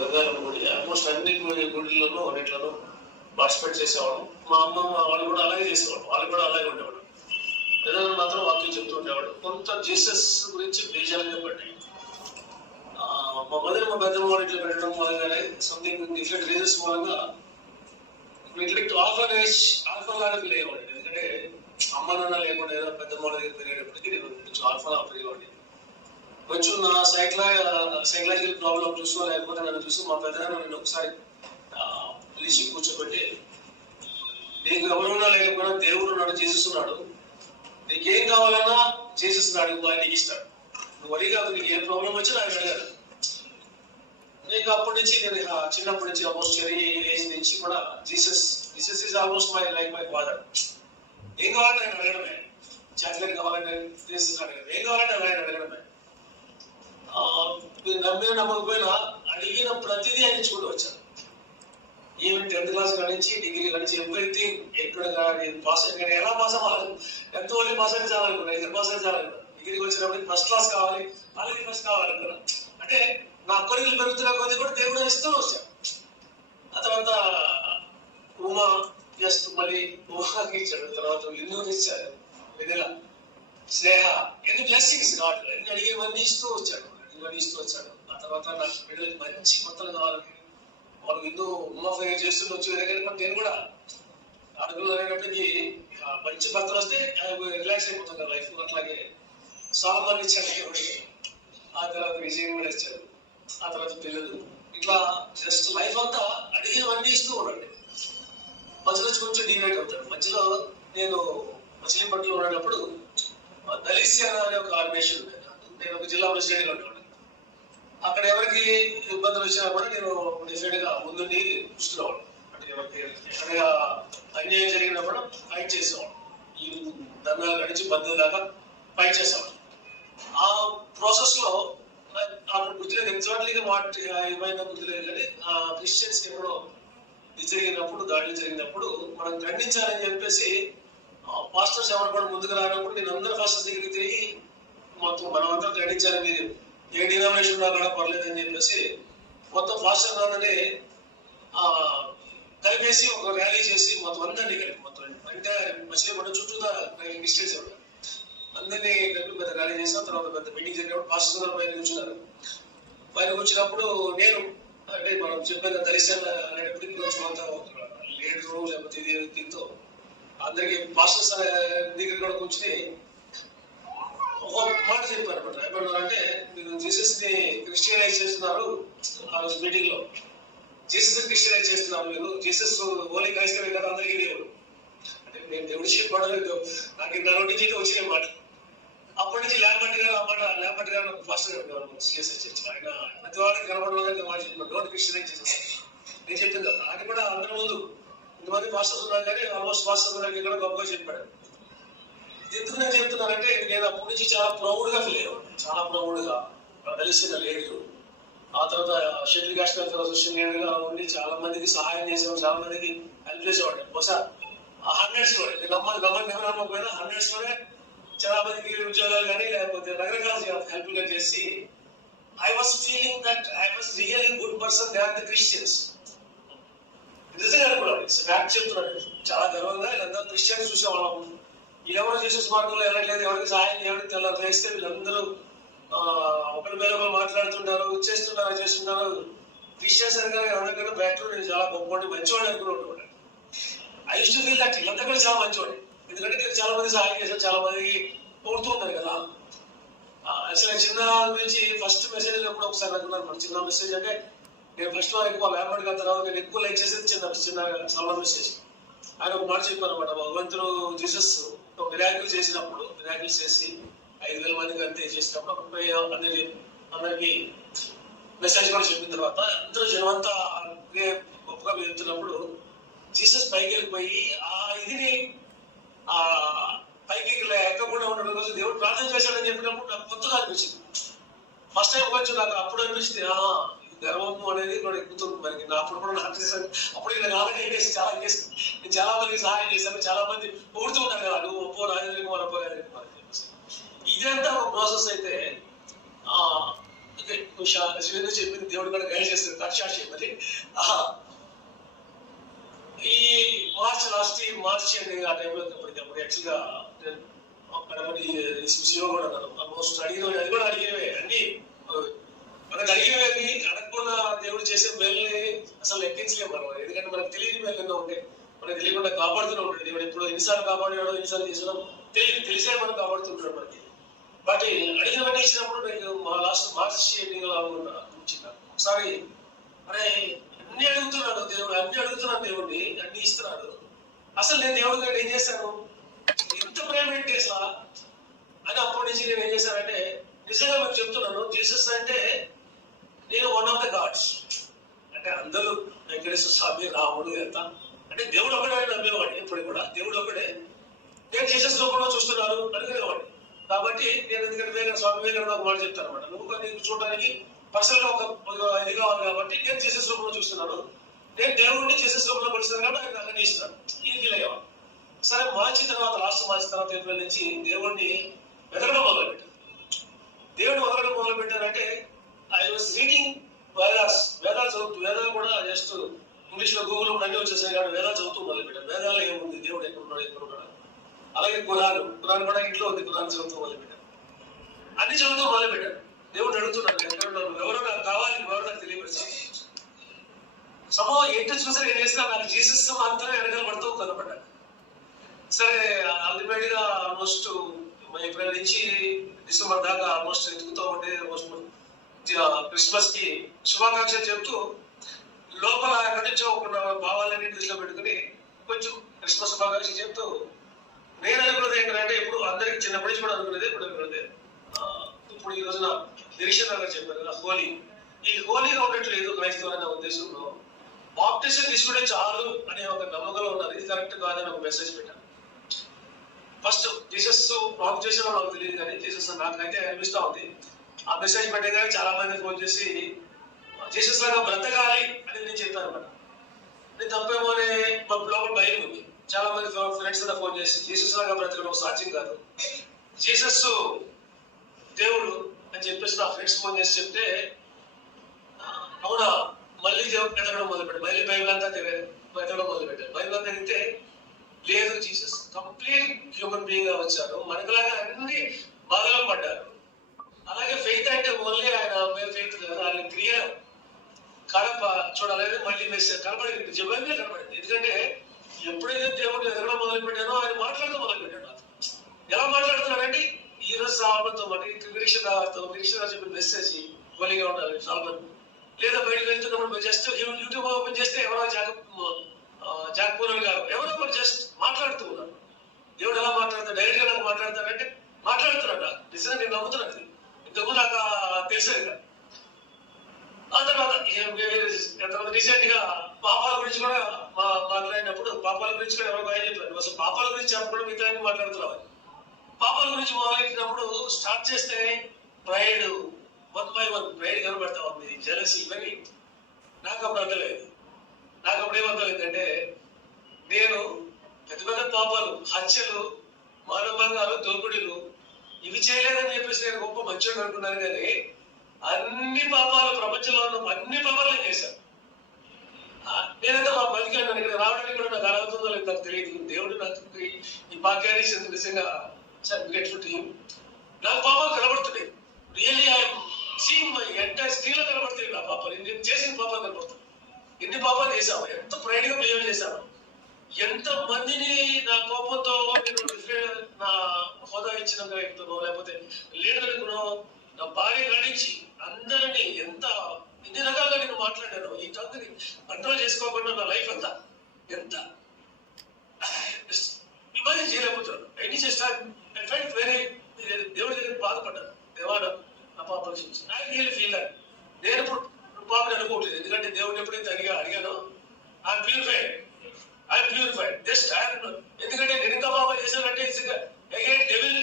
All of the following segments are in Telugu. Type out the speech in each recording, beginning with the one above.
గంగారం గుడి ఆల్మోస్ట్ అన్ని గుడిలోనూ అన్నిట్లోనూ పార్టిసిపేట్ చేసేవాడు మా అమ్మ వాళ్ళు కూడా అలాగే చేసేవాడు వాళ్ళు కూడా అలాగే ఉండేవాడు ఏదైనా మాత్రం వాక్యం చెప్తూ ఉండేవాడు కొంత జీసస్ గురించి బేజాలుగా పడ్డాయి. మా మదర్ మా పెద్ద వాళ్ళు ఇట్లా పెట్టడం మూలంగానే సంథింగ్ డిఫరెంట్ రీజన్స్ మూలంగా ఇట్లా ఆర్ఫనేజ్ ఆర్ఫన్ లాగా ఫీల్ అయ్యేవాడిని. ఎందుకంటే అమ్మ నాన్న లేకుండా ఏదో పెద్ద వాళ్ళ దగ్గర పెరిగేటప్పటికి నేను కొంచెం ఆర్ఫన్ లా ఫీల్ అయ్యేవాడిని. కొంచెం నా సైక్లా సైకలాజికల్ ప్రాబ్లం చూసో లేకపోతే నన్ను చూసి మా పెద్ద నన్ను ఒకసారి పిలిచి కూర్చోబెట్టి నీకు ఎవరున్నా లేకపోయినా దేవుడు నన్ను నీకు నీకేం కావాలన్నా చేసిస్తున్నాడు ఆయన నీకు ఇస్తాడు నువ్వు వరి కాదు నీకు ఏ ప్రాబ్లం వచ్చినా ఆయన అడగాడు నీకు అప్పటి నుంచి నేను చిన్నప్పటి నుంచి ఆల్మోస్ట్ చెరీ ఏజ్ నుంచి కూడా Jesus Jesus is almost my like my father ఏం కావాలంటే ఆయన అడగడమే. చాక్లెట్ కావాలంటే జీసస్ అడగడం ఏం కావాలంటే ఆయన అడగడమే. నమ్మిన నమ్మకపోయినా అడిగిన ప్రతిదీ ఆయన ఇచ్చుకుంటూ వచ్చాను ఈవెన్ టెన్త్ క్లాస్ కాడి నుంచి డిగ్రీ కాడి నుంచి ఎవ్రీథింగ్ ఎక్కడ కానీ పాస్ కానీ ఎలా పాస్ అవ్వాలి? ఎంత ఓన్లీ పాస్ అయితే చాలనుకున్నా ఇద్దరు పాస్ అయితే చాలనుకున్నా డిగ్రీకి వచ్చినప్పుడు ఫస్ట్ క్లాస్ కావాలి అలాగే ఫస్ట్ కావాలనుకున్నా అంటే నా కోరికలు పెరుగుతున్న కొద్ది కూడా దేవుడు ఇస్తూ వచ్చాను ఆ తర్వాత ఉమా జస్ట్ మళ్ళీ ఉమాకి ఇచ్చాడు. తర్వాత ఎన్నో ఇచ్చాడు. వెనెల స్నేహ ఎన్ని బ్లెస్సింగ్స్ గాడ్ ఎన్ని అడిగేవన్నీ ఇస్తూ వచ్చాడు. ఇవన్నీ ఇస్తూ వచ్చాడు. ఆ తర్వాత నాకు బిడ్డలకి మంచి కొత్తలు కావాలని వాళ్ళు ఎన్నో ఉమ్మా ఫైర్ చేస్తుండొచ్చు కానీ నేను కూడా అడుగులు అనేటప్పటికి మంచి భర్తలు వస్తే రిలాక్స్ అయిపోతుంది లైఫ్ అట్లాగే సాల్మన్ ఇచ్చాడు దేవుడికి ఆ తర్వాత విజయం కూడా ఇచ్చాడు. ఆ తర్వాత పిల్లలు. ఇట్లా జస్ట్ లైఫ్ అంతా అడిగినవన్నీ ఇస్తూ ఉండండి. మధ్యలో కొంచెం డివైడ్ అవుతాడు. మధ్యలో నేను మచిలీపట్నంలో ఉండేటప్పుడు ఆ, అనే ఒక ఆర్గనైజేషన్ ఉండేది నేను ఒక జిల్లా ప్రెసిడెంట్గా ఉండేవాడిని అక్కడ ఎవరికి ఇబ్బందులు వచ్చినా కూడా నేను డెఫినెట్గా ముందుండి దృష్టిలో అంటే ఎవరికి ఎక్కడగా అన్యాయం జరిగినప్పుడు ఫైట్ చేసేవాడు. ఈ ధర్నాలు గడిచి బంధువు దాకా ఫైట్ చేసేవాడు. ఆ ప్రాసెస్లో అప్పుడు గుర్తులేదు ఎగ్జాక్ట్లీగా మాట ఏమైనా గుర్తులేదు కానీ ఆ క్రిస్టియన్స్ ఎప్పుడో జరిగినప్పుడు దాడులు జరిగినప్పుడు మనం ఖండించాలని చెప్పేసి పాస్టర్స్ ఎవరు కూడా ముందుకు రానప్పుడు నేను అందరు పాస్టర్స్ దగ్గరికి తిరిగి మొత్తం మనం అంతా మీరు ఏ డినామినేషన్ ఉన్నా కూడా పర్లేదు అని చెప్పేసి మొత్తం పాస్టర్ నాన్నని కలిపేసి ఒక ర్యాలీ చేసి మొత్తం అందరినీ కలిపి మొత్తం అంటే మచిలీపట్నం చుట్టూ డిస్టెన్స్ అందరినీ కలిపి పెద్ద ర్యాలీ చేసిన తర్వాత పెద్ద మీటింగ్ జరిగినప్పుడు పాస్టర్ గారు పైన కూర్చున్నారు. పైన కూర్చున్నప్పుడు నేను అంటే మనం చెప్పేది దరిశన అనేటప్పటికి కొంచెం అంత లేకపోతే దీంతో అందరికి పాస్టర్స్ దగ్గర కూడా కూర్చుని ఒక మాట చెప్పారు అనమాట ఏమన్నారంటే మీరు జీసస్ని క్రిస్టియనైజ్ చేస్తున్నారు ఆ రోజు మీటింగ్లో జీసస్ క్రిస్టియనైజ్ చేస్తున్నారు మీరు. జీసస్ ఓన్లీ క్రైస్తవే కదా అందరికీ దేవుడు. అంటే నేను దేవుడి చెప్పలేదు నాకు ఇంత నుంచి వచ్చిన మాట. అప్పటి నుంచి లేపట్ గారు ఆ మాట లేపట్ గారు ఫాస్టర్ గారు సిఎస్ఐ చర్చ్. ఆయన ప్రతి వాడికి కనబడలేదు మాట చెప్పినారు డోంట్ క్రిస్టియనైజ్ చేసేసి నేను చెప్పింది ఆయన కూడా అందరి ముందు. ఇంతమంది మాస్టర్స్ ఉన్నారు కానీ ఆల్మోస్ట్ మాస్టర్స్ ఉన్నారు కూడా గొప్పగా చెప్పాడు. ఎందుకు నేను చెప్తున్నానంటే నేను అప్పటి నుంచి చాలా ప్రౌడ్గా ఫీల్ అయ్యాను. చాలా ప్రౌడ్గా కలిసిన లేడీలు ఆ తర్వాత షెడ్యూల్ కాస్ట్ వెల్ఫేర్ అసోసియేషన్ ఉండి చాలా మందికి సహాయం చేసేవాడు చాలా మందికి హెల్ప్ చేసేవాడు బహుశా హండ్రెడ్స్లో నేను నమ్మని గవర్నమెంట్ ఎవరు నమ్మకపోయినా హండ్రెడ్స్లోనే చాలా మందికి ఉద్యోగాలు కానీ లేకపోతే రకరకాల హెల్ప్గా చేసి I was feeling that I was really good person they are the Christians నిజంగా కూడా ఫ్యాక్ట్ చెప్తున్నాడు చాలా గర్వంగా వీళ్ళందరూ క్రిస్టియన్స్ చూసేవాళ్ళం. ఎవరు చేసే మార్గంలో వెళ్ళట్లేదు ఎవరికి సహాయం ఎవరికి తెల్ల చేస్తే వీళ్ళందరూ ఒకరి మీద ఒకరు మాట్లాడుతుంటారు చేస్తున్నారు చేస్తున్నారు. క్రిస్టియన్స్ అనగా అందరికన్నా బెటర్ నేను చాలా గొప్పవాడి మంచివాడు అనుకున్నాడు I use to feel that వీళ్ళంతా కూడా చాలా మంచివాడు. ఎందుకంటే నేను చాలా మంది సహాయం చేశాను చాలా మందికి పొడుతూ ఉంటారు కదా. అసలు చిన్న గురించి ఫస్ట్ మెసేజ్ ఎప్పుడు ఒకసారి అనుకున్నాను చిన్న మెసేజ్ అంటే నేను ఫస్ట్ ఎక్కువ లేబర్గా తర్వాత నేను ఎక్కువ లైక్ చేసేది చిన్న చిన్న సల్మాన్ మెసేజ్ ఆయన ఒక మాట చెప్పారు అనమాట భగవంతుడు జీసస్ మిరాకిల్ చేసినప్పుడు మిరాకిల్ చేసి ఐదు వేల మందికి అంతే చేసినప్పుడు ముప్పై అందరికి అందరికి మెసేజ్ కూడా చెప్పిన తర్వాత అందరూ జనమంతా గొప్పగా వెళ్తున్నప్పుడు జీసస్ పైకి వెళ్ళిపోయి ఆ ఇదిని ఆ పైకి ఎక్కకుండా ఉండడం కోసం దేవుడు ప్రార్థన చేశాడని చెప్పినప్పుడు నాకు కొత్తగా అనిపించింది. ఫస్ట్ టైం కొంచెం నాకు అప్పుడు అనిపించింది గర్వము అనేది కూడా ఎక్కుతుంది మరి నా అప్పుడు కూడా నాకు చేశాను. అప్పుడు నేను ఆల్రెడీ చేసి చాలా చేసి నేను చాలా మందికి సహాయం చేశాను. చాలా మంది పొగుడుతూ ఉన్నారు కదా నువ్వు ఒప్పో రాజధాని అప్పో రాజధాని అని చెప్పేసి. ఇదంతా ఒక ప్రాసెస్ అయితే ఆ చెప్పింది దేవుడు కూడా గైడ్ చేస్తారు కక్షాషి మరి ఆహా. ఈ మార్చ్ లాస్ట్ ఈ మార్చ్ అని ఆ టైంలో అప్పటికప్పుడు యాక్చువల్గా అక్కడ మరి శివ కూడా ఆల్మోస్ట్ అడిగిన అది కూడా అడిగినవే అన్ని. మనకు అడిగినవి అడగకుండా దేవుడు చేసే మేల్ని అసలు లెక్కించలేము మనం. ఎందుకంటే మనకు తెలియని మేలు ఎన్నో ఉంటాయి. మనకు తెలియకుండా కాపాడుతూనే ఉంటాడు. దేవుడు ఎప్పుడు ఎన్నిసార్లు కాపాడాడో ఎన్నిసార్లు చేసాడో తెలియదు. తెలిసే మనం కాపాడుతుంటాడు మనకి. బట్ అడిగినవన్నీ ఇచ్చినప్పుడు నేను మా లాస్ట్ మార్చ్ ఎన్నికలు అనిపించింది ఒకసారి అరే అన్ని అడుగుతున్నాడు దేవుడు అన్ని అడుగుతున్నాడు దేవుడిని అన్ని ఇస్తున్నాడు. అసలు నేను దేవుడి ఏం చేశాను? ఎంత ప్రేమ ఏంటి అసలు? అని అప్పటి నుంచి నేను ఏం చేశానంటే నిజంగా మీకు చెప్తున్నాను జీసస్ అంటే నేను వన్ ఆఫ్ ద గాడ్స్ అంటే అందరూ వెంకటేశ్వర స్వామి రాముడు ఎంత? అంటే దేవుడు ఒకడే నమ్మేవాడిని ఇప్పుడు కూడా. దేవుడు ఒకడే. నేను జీసస్ రూపంలో చూస్తున్నాను అనుకునేవాడిని. కాబట్టి నేను ఎందుకంటే వేరే స్వామి వేరే ఒక మాట చెప్తాను అనమాట నువ్వు నీకు చూడడానికి పర్సనల్ ఒక ఇది కావాలి కాబట్టి నేను జీసస్ రూపంలో చూస్తున్నాను. నేను దేవుడిని జీసస్ రూపంలో కొలుస్తున్నాను కాబట్టి ఆయన నాకు అన్ని ఇస్తున్నాను ఇది ఫీల్ అయ్యేవాడు. సరే మార్చి తర్వాత లాస్ట్ మార్చి తర్వాత ఏప్రిల్ నుంచి దేవుడిని వెతకడం మొదలుపెట్టారు. దేవుడు వదలడం మొదలు పెట్టారంటే ఐ వాస్ రీడింగ్ వేదాస్ వేదాలు చదువుతూ వేదాలు కూడా జస్ట్ ఇంగ్లీష్లో గూగుల్ అన్ని వచ్చేసాయి కానీ వేదాలు చదువుతూ మొదలు పెట్టాను వేదాలు ఏముంది? దేవుడు ఎక్కడున్నాడు ఎక్కడున్నాడు అలాగే కులాలు కురాన్ కూడా ఇంట్లో ఉంది. కురాన్ చదువుతూ మొదలు పెట్టాను అన్ని చదువుతూ మొదలు పెట్టాను దేవుడు అడుగుతున్నాడు ఎక్కడున్నాడు ఎవరో నాకు కావాలి? ఎవరో నాకు తెలియపరిచాను సమో ఎటు చూసి నేను చేసినా నాకు జీసస్ మాత్రమే వెనకాల పడుతూ కనపడ్డాను సరే అల్టిమేట్గా ఆల్మోస్ట్ ఏప్రిల్ నుంచి డిసెంబర్ దాకా ఆల్మోస్ట్ ఎదుగుతూ ఉంటే ఆల్మోస్ట్ క్రిస్మస్కి శుభాకాంక్షలు చెబుతూ లోపల ఎక్కడి నుంచో ఒక భావాలన్నీ దృష్టిలో పెట్టుకుని కొంచెం క్రిస్మస్ శుభాకాంక్షలు చెబుతూ నేను అనుకున్నది ఏంటంటే ఇప్పుడు అందరికి చిన్నప్పటి నుంచి కూడా అనుకునేది ఇప్పుడు అనుకున్నది. ఇప్పుడు ఈ రోజున నిరీక్షణ గారు చెప్పారు కదా హోలీ. ఈ హోలీగా ఉండట్లేదు లేదు అనే ఉద్దేశంలో బాప్టిజం తీసుకునే చాలు అనే ఒక నమ్మకంలో ఉన్నారు ఇది కరెక్ట్ కాదని ఒక మెసేజ్ పెట్టాను ఫస్ట్ జీసస్ బాప్ చేసిన నాకు తెలియదు కానీ జీసస్ నాకైతే అనిపిస్తా ఉంది. ఆ మెసేజ్ పెట్టగానే చాలా మంది ఫోన్ చేసి జీసస్ లాగా బ్రతకాలి అని నేను చెప్పాను అనమాట నేను తప్పేమో అనే లోపల భయం ఉంది. చాలా మంది ఫ్రెండ్స్ అంతా ఫోన్ చేసి జీసస్ లాగా బ్రతకడం సాధ్యం కాదు. జీసస్ దేవుడు అని చెప్పేసి నా ఫ్రెండ్స్ ఫోన్ చేసి చెప్తే అవునా మళ్ళీ దేవుడు ఎదగడం మొదలుపెట్టాడు మళ్ళీ బైబిల్ అంతా తిరగదు ఎదగడం మొదలుపెట్టాడు బైబిల్ అంతా తిరిగితే లేదు జీసస్ కంప్లీట్ హ్యూమన్ బీయింగ్గా వచ్చారు మనకులాగా అన్ని బాధలో పడ్డారు అలాగే ఫెయిత్ అంటే ఓన్లీ ఆయన ఫెయిత్ కాదు ఆయన క్రియ కడప చూడాలి మళ్ళీ మెస్ కనబడింది జవాబే కనబడింది. ఎందుకంటే ఎప్పుడైతే దేవుడు ఎదగడం మొదలు పెట్టానో ఆయన మాట్లాడుతూ మొదలు పెట్టాడు ఎలా మాట్లాడుతున్నాడండి ఈ రోజు సాల్మన్తో మరి నిరీక్షణ గారితో నిరీక్షణ చెప్పిన మెసేజ్ హోలీగా ఉండాలి సాల్మన్ లేదా బయటకు వెళ్తున్నప్పుడు జస్ట్ యూట్యూబ్ ఓపెన్ చేస్తే ఎవరో జాక జాక్ పూరన్ గారు ఎవరో ఒకరు జస్ట్ మాట్లాడుతూ ఉన్నారు. దేవుడు ఎలా మాట్లాడతాడు? డైరెక్ట్గా నాకు మాట్లాడతాడంటే మాట్లాడుతున్నాడు. నిజంగా నేను నమ్ముతున్నాను ఇంతకు నాకు ఆ తెలిసేది ఆ తర్వాత రీసెంట్గా పాపాల గురించి కూడా మా మాట్లాడినప్పుడు పాపాల గురించి కూడా ఎవరో ఆయన చెప్పారు. అసలు పాపాల గురించి అప్పుడు మిగతా మాట్లాడుతున్నాం పాపాల గురించి మొదలెట్టినప్పుడు స్టార్ట్ చేస్తే pride one by one pride కనబడతా ఉంది. జలసి ఇవన్నీ నాకు అప్పుడు అర్థలేదు నాకు అప్పుడు ఏమర్థమైందంటే నేను పెద్ద పెద్ద పాపాలు హత్యలు మానభంగాలు దోపిడీలు ఇవి చేయలేదని చెప్పేసి నేను గొప్ప మంచోడు అనుకున్నాను కానీ అన్ని పాపాలు ప్రపంచంలో ఉన్న అన్ని పాపాలు నేను చేశాను. నేనైతే మా బతికాను ఇక్కడ రావడానికి కూడా నాకు అర్హతుందో లేదో నాకు తెలియదు. దేవుడు నాకు ఈ- భాగ్యాన్ని చెంది నిజంగా గ్రేట్ఫుల్ టు నాకు పాపాలు కనబడుతున్నాయి. Really I'm seeing my entire స్త్రీలో కనబడుతుంది నా పాపాలు. నేను చేసిన పాపాలు కనబడుతుంది ఎన్ని పాపాలు చేశాము ఎంత ప్రైడ్ బిహేవ్ చేశాను ఎంత మందిని నా కోపంతో నేను నా హోదా ఇచ్చిన వ్యక్తునో లేకపోతే లీడర్కునో నా భార్య గడించి అందరినీ ఎంత ఎన్ని రకాలుగా నేను మాట్లాడాను ఈ టంగుని కంట్రోల్ చేసుకోకుండా నా లైఫ్ అంతా ఎంత ఇమాజిన్ చేయలేకపోతున్నాను. ఎన్ని చేస్తాను ఐ ఫెల్ట్ వెరీ దేవుడి దగ్గర బాధపడ్డాను. దేవాడ నా పాప ఐ రియల్ ఫీల్ దట్ నేను ఇప్పుడు పాపని అనుకోవట్లేదు. ఎందుకంటే దేవుడిని ఎప్పుడైతే అడిగా అడిగానో I purified I purified just I ఎందుకంటే నేను ఇంకా పాప చేశానంటే అగైన్ డెవిల్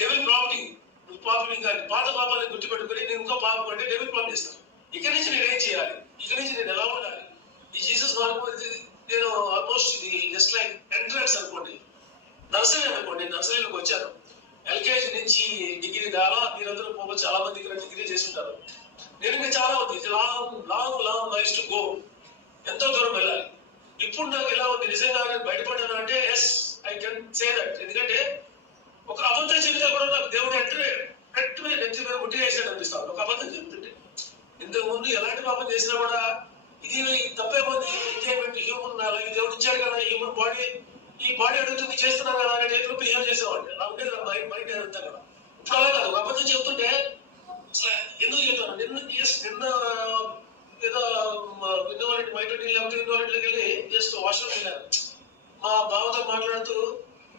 డెవిల్ ప్రాపర్టీ నువ్వు పాపం ఇంకా పాత పాపాలను గుర్తుపెట్టుకుని నేను ఇంకో పాపం అంటే డెవిల్ ప్రాపర్టీ చేస్తాను. ఇక్కడి నుంచి నేను ఏం చేయాలి? ఇక్కడి నుంచి నేను ఎలా ఉండాలి? ఈ జీసస్ మార్గం ఇది నేను ఆల్మోస్ట్ ఇది జస్ట్ లైక్ ఎంట్రన్స్ అనుకోండి. నర్సరీ అనుకోండి నర్సరీలోకి వచ్చాను. ఎల్కేజీ నుంచి డిగ్రీ దాకా మీరందరూ పోవచ్చు చాలా మంది ఇక్కడ డిగ్రీ చేస్తుంటారు. నేను చాలా మంది long long long is to go ఎంతో దూరం వెళ్ళాలి. ఇప్పుడు నాకు ఎలా ఉంది? నిజంగా నేను బయటపడ్డాను అంటే yes I can say that ఎందుకంటే ఒక అబద్ధం చెప్తే కూడా నాకు దేవుడు ఎంటనే కరెక్ట్ మీద నెత్తి మీద ముట్టి వేసాడు అనిపిస్తాను ఒక అబద్ధం చెప్తుంటే. ఇంతకుముందు ఎలాంటి పాపం చేసినా కూడా ఇది తప్పేమంది ఇదేమిటి హ్యూమన్ అలాగే దేవుడు ఇచ్చాడు కదా హ్యూమన్ బాడీ ఈ బాడీ అడుగుతుంది చేస్తున్నాను కదా అనే టైప్లో బిహేవ్ చేసేవాడిని. అలా ఉండేది నా మైండ్ మైండ్ అంతా కదా ఇప్పుడు అలా కాదు. ఒక అబద్ధం చెప్తుంటే అసలు ఎందుకు చెప్తాను? నిన్న నిన్న ఏదో విన్నవాళ్ళకి బయట లేకపోతే విన్నవాళ్ళకి వెళ్ళి జస్ట్ వాష్రూమ్ వెళ్ళారు మా బావతో మాట్లాడుతూ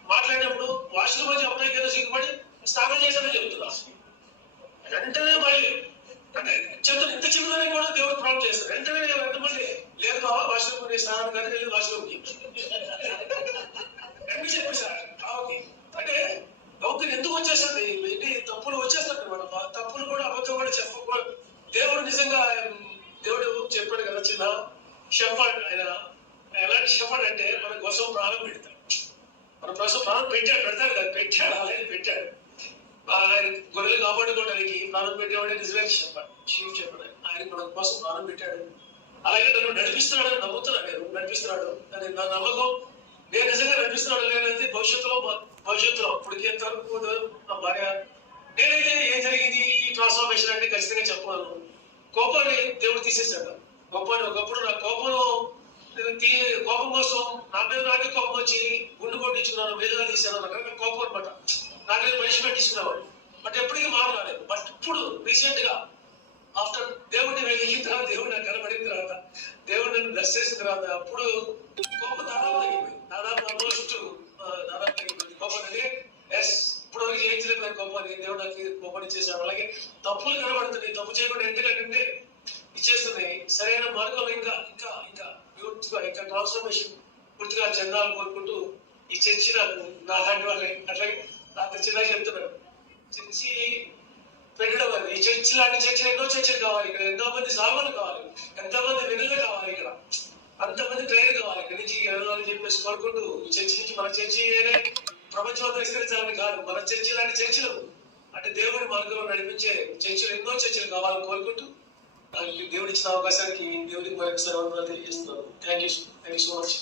మాట్లాడినప్పుడు వాష్రూమ్ వచ్చి అమ్మాయికి ఏదో సిగ్గుపడి స్నానం చేశానని చెప్తున్నా. వెంటనే మళ్ళీ అంటే చెప్తాను ఇంత చిన్నదానికి కూడా దేవుడు ప్రాబ్లం చేస్తారు వెంటనే నేను లేదు బావా వాష్రూమ్ నేను స్నానం కానీ వెళ్ళి వాష్రూమ్కి వెంటనే ఓకే. అంటే ఓకే ఎందుకు వచ్చేస్తుంది ఇన్ని తప్పులు వచ్చేస్తాడు అనమాట తప్పులు కూడా అబద్ధం కూడా చెప్పకూడదు. దేవుడు నిజంగా చెప్పాడు షెఫర్డ్ ఆయన ఎలాంటి షెఫర్డ్ అంటే మన కోసం ప్రాణం పెడతాడు. మన కోసం ప్రాణం పెట్టాడు పెడతాడు కదా పెట్టాడు అలాగే పెట్టాడు. ఆయన గొర్రెలు కాపాడుకోవడానికి ప్రాణం పెట్టేవాడే నిజమైన షెఫర్డ్ చీఫ్ షెఫర్డ్. ఆయన మన కోసం ప్రాణం పెట్టాడు. అలాగే నన్ను నడిపిస్తున్నాడు అని నమ్ముతున్నాడు నేను నడిపిస్తున్నాడు. అని నా నమ్మకం నేను నిజంగా నడిపిస్తున్నాడు లేదంటే భవిష్యత్తులో భవిష్యత్తులో ఇప్పటికి ఎంత నా భార్య. నేనైతే ఏం జరిగింది? ఈ ట్రాన్స్ఫర్మేషన్ అంటే ఖచ్చితంగా చెప్పగలను. కోపాన్ని దేవుడు తీసేసాడు ఒకప్పుడు ఒకప్పుడు నా కోపం కోపం కోసం నా మీద నాకే కోపం వచ్చి గుండు కొట్టించుకున్నాను వేలుగా తీసాను రకరకాల కోపం అనమాట నాకే పనిష్మెంట్ తీసుకునేవాడు బట్ ఎప్పటికీ మారలేదు బట్ ఇప్పుడు రీసెంట్గా ఆఫ్టర్ దేవుడిని వెలిగిన తర్వాత దేవుడు నాకు కనబడిన తర్వాత దేవుడు నన్ను బ్లెస్ చేసిన తర్వాత అప్పుడు కోపం దాదాపు తగ్గిపోయింది దాదాపు ఆల్మోస్ట్ దాదాపు తగ్గిపోయింది కోపం అనేది ఎస్ ఇప్పుడు వరకు చేయించలేదు నాకు కోపాన్ని దేవుడు నాకు కోపం ఇచ్చేసాడు అలాగే తప్పులు కనబడుతున్నాయి. తప్పు చేయకుండా ఎందుకంటే ఇచ్చేస్తున్నాయి సరైన మార్గం ఇంకా ఇంకా ఇంకా పూర్తిగా ఇంకా ట్రాన్స్ఫర్మేషన్ పూర్తిగా చెందాలని కోరుకుంటూ ఈ చర్చి నాకు నా లాంటి వాళ్ళని అట్లాగే నాకు చిన్నగా చెప్తున్నాను చర్చి పెట్టడం అది ఈ చర్చి లాంటి చర్చలు ఎన్నో చర్చలు కావాలి ఇక్కడ. ఎంతో మంది సామాన్లు కావాలి. ఎంతమంది వెనుక కావాలి ఇక్కడ. అంతమంది ట్రైన్ కావాలి. ఇక్కడ నుంచి వెళ్ళాలని చెప్పేసి కోరుకుంటూ ఈ చర్చి నుంచి మన చర్చి ఏనే ప్రపంచం విస్తరించాలని కాదు. మన చర్చి లాంటి చర్చలు అంటే దేవుని మార్గంలో నడిపించే చర్చలు ఎన్నో చర్చలు కావాలని కోరుకుంటూ దేవుడు ఇచ్చిన అవకాశానికి దేవుడికి మరొకసారి వందనాలు తెలియజేస్తున్నాను thank you thank you so much